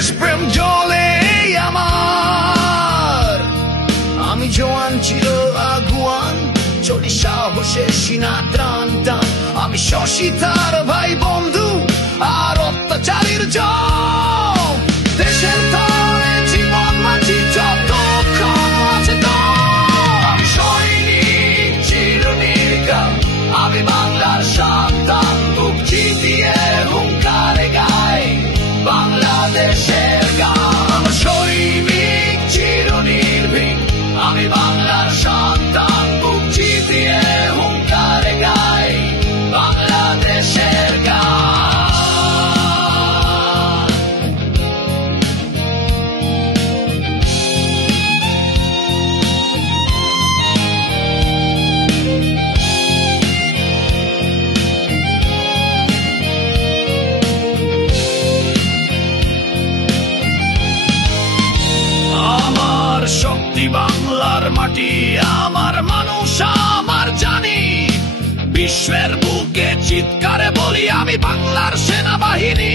দেশপ্রেম জ্বলে আমার। আমি জোয়ান চির আগুয়ান, চলি সাহসে সিনা টান টান। আমি শশী তার ভাই বন্ধু আর অত্যাচারীর জম। দেশের তরে জীবন মাঝি যতক্ষণ আছে দম। আমি সৈনিক চিরনির্ঘাত, আমি বাংলার সন্তান। বুক চিতিয়ে হুঙ্কারে গাই বাংলাদেশের গান। আমার সৈনিক চিরনির্ভীক, আমি বাংলার সন্তান। বুক চিতিয়ে হুঙ্কারে গাই বাংলাদেশের গান। আমার শক্তি বাংলার মাটি, আমার মানুষ আমার জানি। বিশ্বের বুকে চিৎকারে বলি আমি বাংলার সেনাবাহিনী।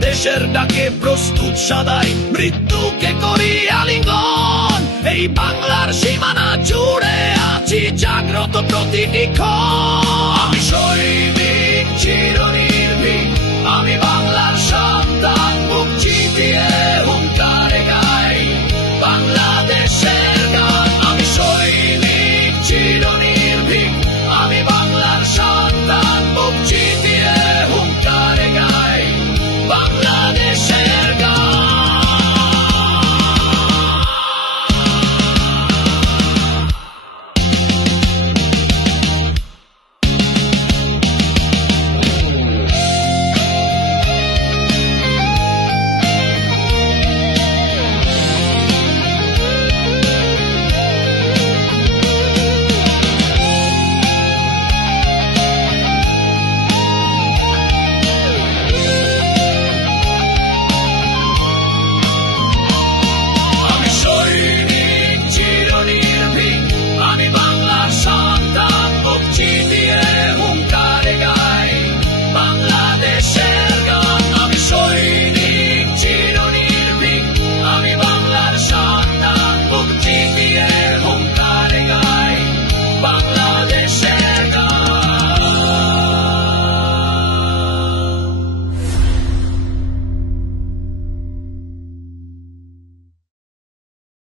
দেশের ডাকে প্রস্তুত সদাই, মৃত্যুকে করি আলিঙ্গন। এই বাংলার সীমানা জুড়ে আছি জাগ্রত প্রতিটি ক্ষণ। আমি সৈনিক চির